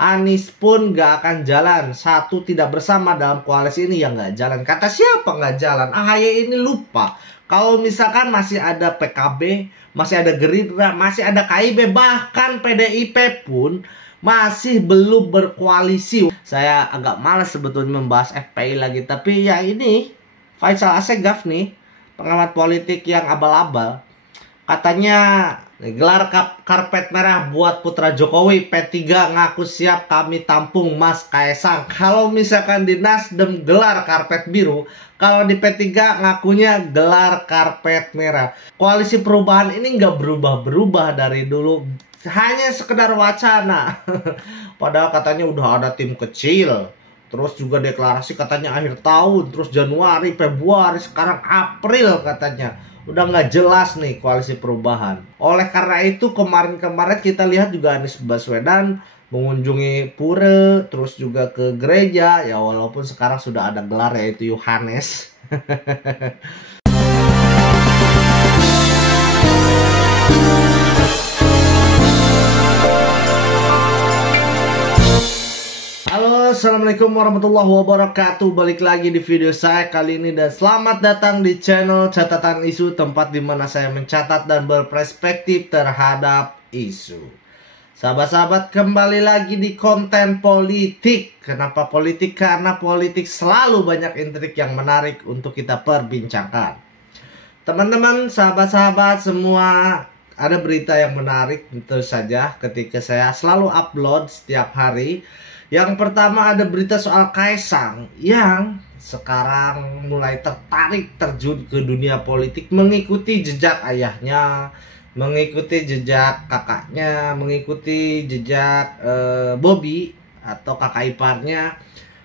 Anies pun gak akan jalan. Satu tidak bersama dalam koalisi ini yang gak jalan. Kata siapa gak jalan? AHY ini lupa. Kalau misalkan masih ada PKB, masih ada Gerindra, masih ada KIB, bahkan PDIP pun masih belum berkoalisi. Saya agak malas sebetulnya membahas FPI lagi. Tapi ya ini, Faisal Assegaf nih, pengamat politik yang abal-abal. Katanya gelar karpet merah buat putra Jokowi. P3 ngaku siap kami tampung Mas Kaesang. Kalau misalkan di Nasdem gelar karpet biru, kalau di P3 ngakunya gelar karpet merah. Koalisi perubahan ini nggak berubah-berubah dari dulu, hanya sekedar wacana. Padahal katanya udah ada tim kecil. Terus juga deklarasi katanya akhir tahun, terus Januari, Februari, sekarang April katanya. Udah nggak jelas nih koalisi perubahan. Oleh karena itu kemarin-kemarin kita lihat juga Anies Baswedan mengunjungi pura, terus juga ke gereja. Ya walaupun sekarang sudah ada gelar yaitu Yohanes. Halo, assalamualaikum warahmatullahi wabarakatuh. Balik lagi di video saya kali ini dan selamat datang di channel Catatan Isu, tempat dimana saya mencatat dan berperspektif terhadap isu. Sahabat-sahabat, kembali lagi di konten politik. Kenapa politik? Karena politik selalu banyak intrik yang menarik untuk kita perbincangkan. Teman-teman, sahabat-sahabat semua, ada berita yang menarik tentu saja ketika saya selalu upload setiap hari. Yang pertama ada berita soal Kaesang yang sekarang mulai tertarik terjun ke dunia politik, mengikuti jejak ayahnya, mengikuti jejak kakaknya, mengikuti jejak Bobby atau kakak iparnya.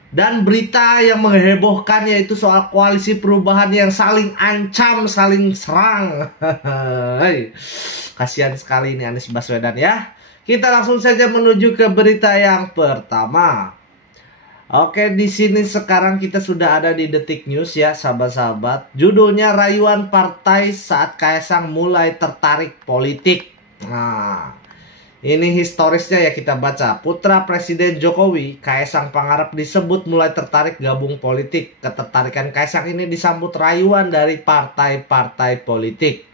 Dan berita yang menghebohkan yaitu soal koalisi perubahan yang saling ancam, saling serang. Kasihan sekali ini Anies Baswedan ya. Kita langsung saja menuju ke berita yang pertama. Oke, di sini sekarang kita sudah ada di Detik News ya, sahabat-sahabat. Judulnya rayuan partai saat Kaesang mulai tertarik politik. Nah, ini historisnya ya kita baca. Putra Presiden Jokowi, Kaesang Pangarep disebut mulai tertarik gabung politik. Ketertarikan Kaesang ini disambut rayuan dari partai-partai politik.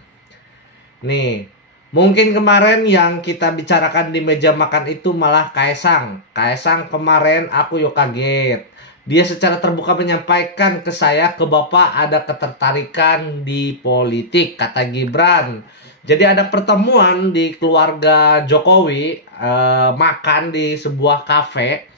Nih, mungkin kemarin yang kita bicarakan di meja makan itu malah Kaesang. Kaesang kemarin aku yuk kaget. Dia secara terbuka menyampaikan ke saya, ke Bapak ada ketertarikan di politik, kata Gibran. Jadi ada pertemuan di keluarga Jokowi, makan di sebuah kafe.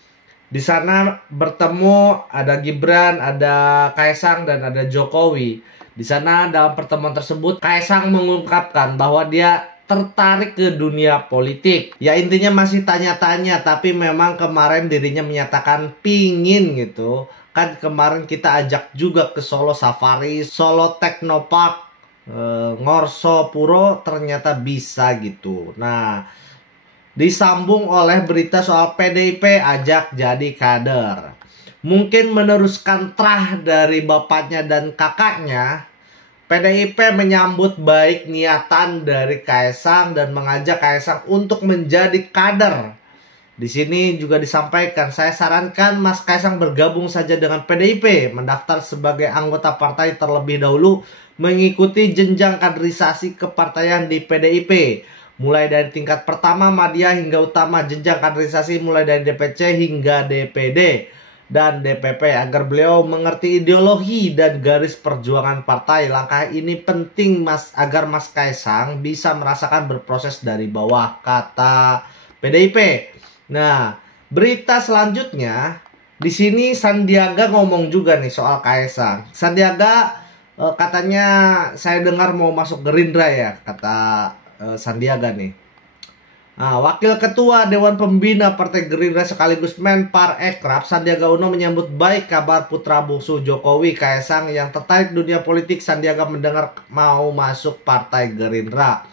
Di sana bertemu ada Gibran, ada Kaesang dan ada Jokowi. Di sana dalam pertemuan tersebut Kaesang mengungkapkan bahwa dia tertarik ke dunia politik. Ya intinya masih tanya-tanya, tapi memang kemarin dirinya menyatakan pingin gitu. Kan kemarin kita ajak juga ke Solo Safari, Solo Technopark, Ngorso Puro, ternyata bisa gitu. Nah, disambung oleh berita soal PDIP ajak jadi kader. Mungkin meneruskan trah dari bapaknya dan kakaknya. PDIP menyambut baik niatan dari Kaesang dan mengajak Kaesang untuk menjadi kader. Di sini juga disampaikan, saya sarankan Mas Kaesang bergabung saja dengan PDIP, mendaftar sebagai anggota partai terlebih dahulu, mengikuti jenjang kaderisasi kepartaian di PDIP. Mulai dari tingkat pertama Madya hingga utama, jenjang kaderisasi mulai dari DPC hingga DPD dan DPP agar beliau mengerti ideologi dan garis perjuangan partai. Langkah ini penting agar Mas Kaesang bisa merasakan berproses dari bawah, kata PDIP. Nah, berita selanjutnya di sini Sandiaga ngomong juga nih soal Kaesang. Sandiaga katanya saya dengar mau masuk Gerindra ya, kata Sandiaga nih. Nah, Wakil Ketua Dewan Pembina Partai Gerindra sekaligus Menpar Ekrab Sandiaga Uno menyambut baik kabar putra bungsu Jokowi Kaesang yang tertarik dunia politik. Sandiaga mendengar mau masuk Partai Gerindra.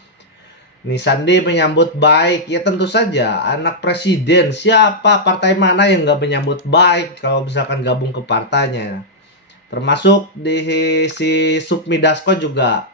Nih Sandi menyambut baik, ya tentu saja anak presiden, siapa partai mana yang gak menyambut baik kalau misalkan gabung ke partainya. Termasuk di si Sufmi Dasko juga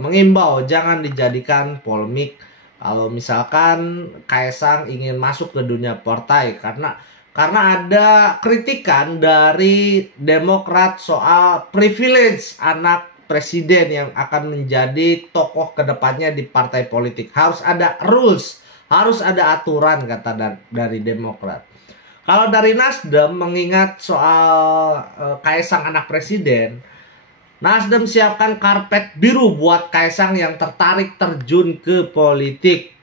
mengimbau jangan dijadikan polemik Kalau misalkan Kaisang ingin masuk ke dunia partai karena ada kritikan dari Demokrat soal privilege anak presiden yang akan menjadi tokoh kedepannya di partai politik. Harus ada rules, harus ada aturan kata dari Demokrat. Kalau dari Nasdem mengingat soal Kaisang anak presiden, Nasdem siapkan karpet biru buat Kaisang yang tertarik terjun ke politik.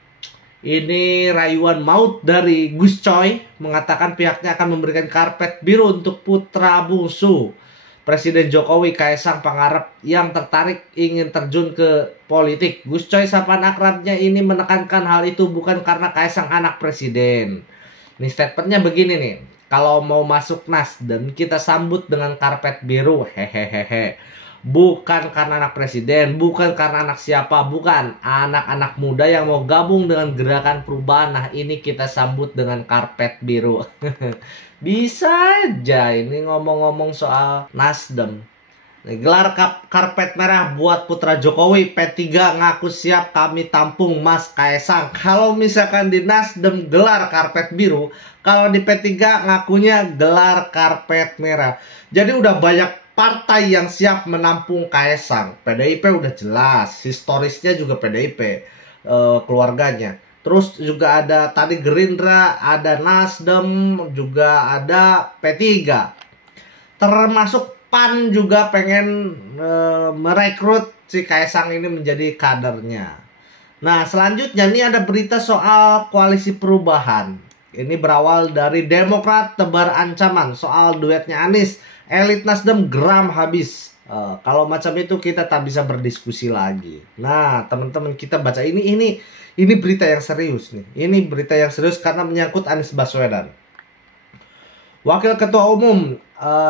Ini rayuan maut dari Gus Coy mengatakan pihaknya akan memberikan karpet biru untuk putra bungsu Presiden Jokowi, Kaisang Pangarep yang tertarik ingin terjun ke politik. Gus Coy sapaan akrabnya ini menekankan hal itu bukan karena Kaisang anak presiden. Ini statementnya begini nih. Kalau mau masuk Nasdem kita sambut dengan karpet biru. Hehehehe. Bukan karena anak presiden, bukan karena anak siapa, bukan. Anak-anak muda yang mau gabung dengan gerakan perubahan. Nah ini kita sambut dengan karpet biru. Bisa aja ini ngomong-ngomong soal Nasdem. Gelar karpet merah buat putra Jokowi, P3 ngaku siap kami tampung Mas Kaisang. Kalau misalkan di Nasdem gelar karpet biru, kalau di P3 ngakunya gelar karpet merah. Jadi udah banyak partai yang siap menampung Kaisang. PDIP udah jelas, historisnya juga PDIP, keluarganya. Terus juga ada tadi Gerindra, ada Nasdem, juga ada P3. Termasuk PAN juga pengen merekrut si Kaisang ini menjadi kadernya. Nah selanjutnya nih ada berita soal koalisi perubahan. Ini berawal dari Demokrat tebar ancaman soal duetnya Anies. Elit Nasdem geram habis. Kalau macam itu kita tak bisa berdiskusi lagi. Nah teman-teman kita baca ini berita yang serius nih. Ini berita yang serius karena menyangkut Anies Baswedan. Wakil Ketua Umum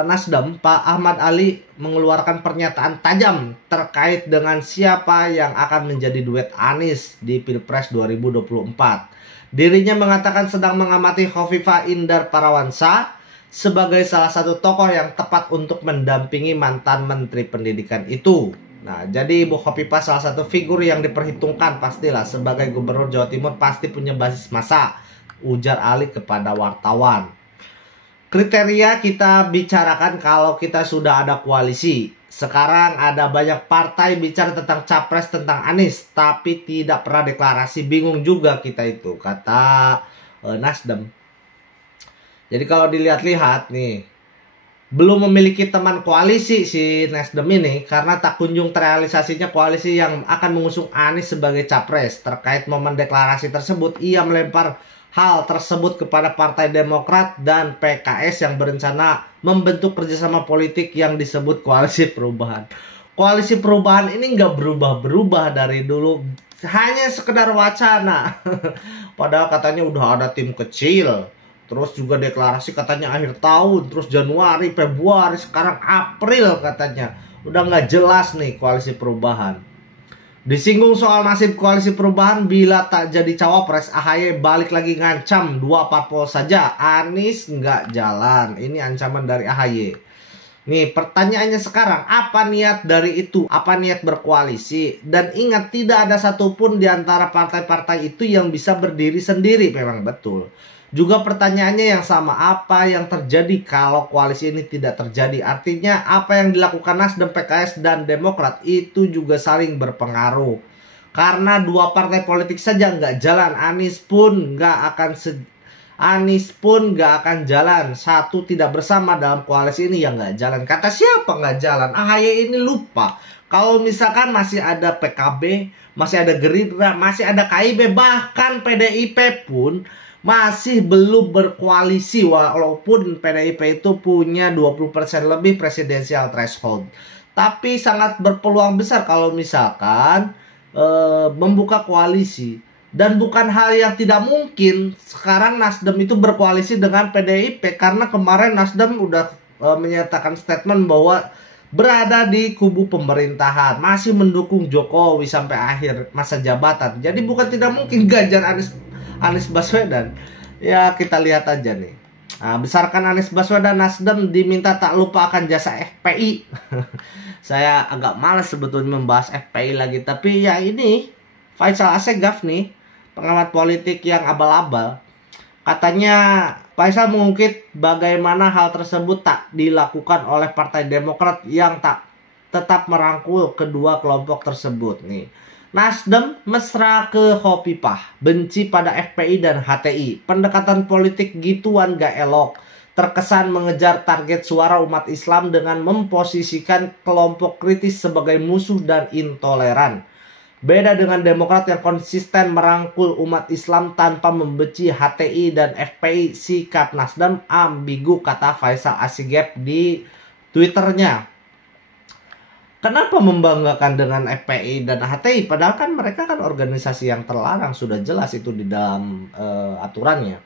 Nasdem Pak Ahmad Ali mengeluarkan pernyataan tajam terkait dengan siapa yang akan menjadi duet Anies di Pilpres 2024. Dirinya mengatakan sedang mengamati Khofifah Indar Parawansa sebagai salah satu tokoh yang tepat untuk mendampingi mantan Menteri Pendidikan itu. Nah, jadi Ibu Khofifah salah satu figur yang diperhitungkan pastilah sebagai Gubernur Jawa Timur, pasti punya basis massa, ujar Ali kepada wartawan. Kriteria kita bicarakan kalau kita sudah ada koalisi. Sekarang ada banyak partai bicara tentang capres, tentang Anies, tapi tidak pernah deklarasi. Bingung juga kita itu, kata Nasdem. Jadi kalau dilihat-lihat nih, belum memiliki teman koalisi si Nasdem ini karena tak kunjung terrealisasinya koalisi yang akan mengusung Anies sebagai capres. Terkait momen deklarasi tersebut, ia melempar hal tersebut kepada Partai Demokrat dan PKS yang berencana membentuk kerjasama politik yang disebut Koalisi Perubahan. Koalisi Perubahan ini nggak berubah-berubah dari dulu, hanya sekedar wacana. Padahal katanya udah ada tim kecil. Terus juga deklarasi katanya akhir tahun, terus Januari, Februari, sekarang April katanya. Udah nggak jelas nih koalisi perubahan. Disinggung soal nasib koalisi perubahan bila tak jadi cawapres, AHY balik lagi ngancam 2 parpol saja, Anies nggak jalan. Ini ancaman dari AHY. Nih pertanyaannya sekarang, apa niat dari itu? Apa niat berkoalisi? Dan ingat tidak ada satupun di antara partai-partai itu yang bisa berdiri sendiri, memang betul. Juga pertanyaannya yang sama, apa yang terjadi kalau koalisi ini tidak terjadi? Artinya apa yang dilakukan Nasdem, PKS, dan Demokrat itu juga saling berpengaruh. Karena 2 partai politik saja nggak jalan, Anies pun nggak akan jalan. Satu tidak bersama dalam koalisi ini yang nggak jalan. Kata siapa nggak jalan? AHY ini lupa. Kalau misalkan masih ada PKB, masih ada Gerindra, masih ada KIB, bahkan PDIP pun masih belum berkoalisi, walaupun PDIP itu punya 20% lebih presidensial threshold. Tapi sangat berpeluang besar kalau misalkan membuka koalisi. Dan bukan hal yang tidak mungkin sekarang Nasdem itu berkoalisi dengan PDIP, karena kemarin Nasdem udah menyatakan statement bahwa berada di kubu pemerintahan, masih mendukung Jokowi sampai akhir masa jabatan. Jadi bukan tidak mungkin ganjar Anies Baswedan. Ya kita lihat aja nih. Nah, besarkan Anies Baswedan, Nasdem diminta tak lupa akan jasa FPI. Saya agak malas sebetulnya membahas FPI lagi, tapi ya ini Faisal Assegaf nih pengamat politik yang abal-abal. Katanya Faisal mengungkit bagaimana hal tersebut tak dilakukan oleh Partai Demokrat yang tak tetap merangkul kedua kelompok tersebut nih. Nasdem mesra ke Khofifah, benci pada FPI dan HTI. Pendekatan politik gituan gak elok. Terkesan mengejar target suara umat Islam dengan memposisikan kelompok kritis sebagai musuh dan intoleran. Beda dengan Demokrat yang konsisten merangkul umat Islam tanpa membenci HTI dan FPI, sikap Nasdem ambigu, kata Faisal Assigaf di Twitternya. Kenapa membanggakan dengan FPI dan HTI? Padahal kan mereka kan organisasi yang terlarang, sudah jelas itu di dalam aturannya.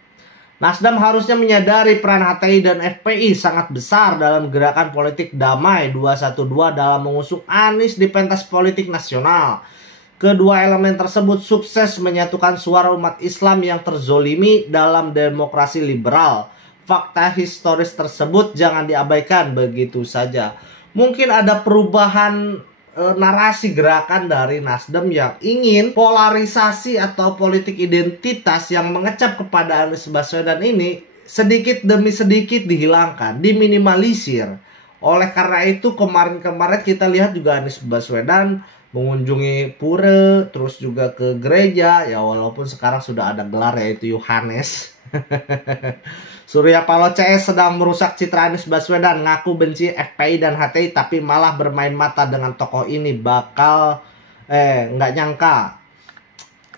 Nasdem harusnya menyadari peran HTI dan FPI sangat besar dalam gerakan politik damai 212 dalam mengusung Anies di pentas politik nasional. Kedua elemen tersebut sukses menyatukan suara umat Islam yang terzolimi dalam demokrasi liberal. Fakta historis tersebut jangan diabaikan begitu saja. Mungkin ada perubahan narasi gerakan dari Nasdem yang ingin polarisasi atau politik identitas yang mengecap kepada Anies Baswedan ini sedikit demi sedikit dihilangkan, diminimalisir. Oleh karena itu kemarin-kemarin kita lihat juga Anies Baswedan mengunjungi pura, terus juga ke gereja, ya walaupun sekarang sudah ada gelar yaitu Yohanes. Surya Paloh CS sedang merusak citra Anies Baswedan, ngaku benci FPI dan HTI tapi malah bermain mata dengan tokoh ini. Nggak nyangka.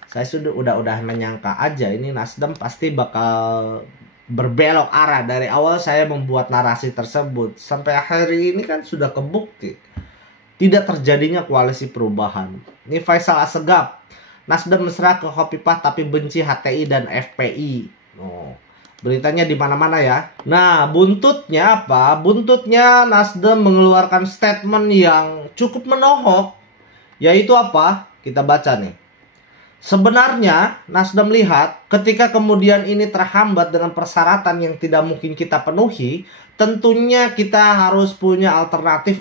Saya sudah udah menyangka aja ini Nasdem pasti bakal berbelok arah. Dari awal saya membuat narasi tersebut sampai hari ini kan sudah kebukti tidak terjadinya koalisi perubahan. Ini Faisal Assigaf, Nasdem mesra ke Khofifah tapi benci HTI dan FPI. Beritanya di mana-mana ya. Nah, buntutnya apa? Buntutnya Nasdem mengeluarkan statement yang cukup menohok. Yaitu apa? Kita baca nih. Sebenarnya Nasdem lihat ketika kemudian ini terhambat dengan persyaratan yang tidak mungkin kita penuhi, tentunya kita harus punya alternatif.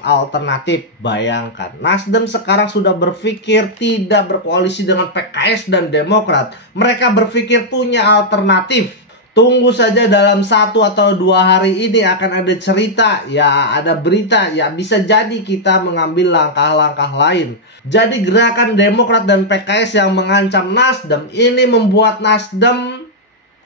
Bayangkan, Nasdem sekarang sudah berpikir tidak berkoalisi dengan PKS dan Demokrat. Mereka berpikir punya alternatif. Tunggu saja dalam 1 atau 2 hari ini akan ada cerita, ya ada berita, ya bisa jadi kita mengambil langkah-langkah lain. Jadi gerakan Demokrat dan PKS yang mengancam Nasdem ini membuat Nasdem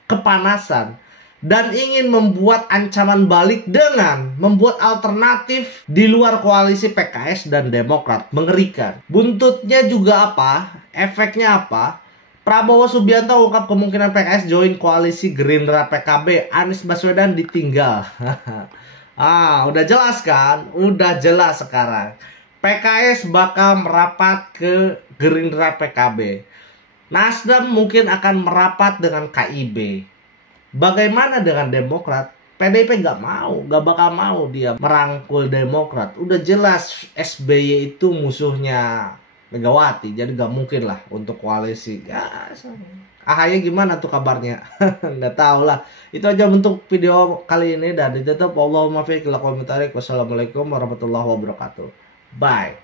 kepanasan dan ingin membuat ancaman balik dengan membuat alternatif di luar koalisi PKS dan Demokrat. Mengerikan. Buntutnya juga apa? Efeknya apa? Prabowo Subianto ungkap kemungkinan PKS join koalisi Gerindra PKB, Anies Baswedan ditinggal. Udah jelas kan? Udah jelas sekarang. PKS bakal merapat ke Gerindra PKB. Nasdem mungkin akan merapat dengan KIB. Bagaimana dengan Demokrat? PDIP nggak bakal mau dia merangkul Demokrat. Udah jelas SBY itu musuhnya Megawati, jadi gak mungkin lah untuk koalisi. Ya, AHY gimana tuh kabarnya? Nggak tahu lah. Itu aja untuk video kali ini dan ditutup. Wassalamualaikum warahmatullahi wabarakatuh. Bye.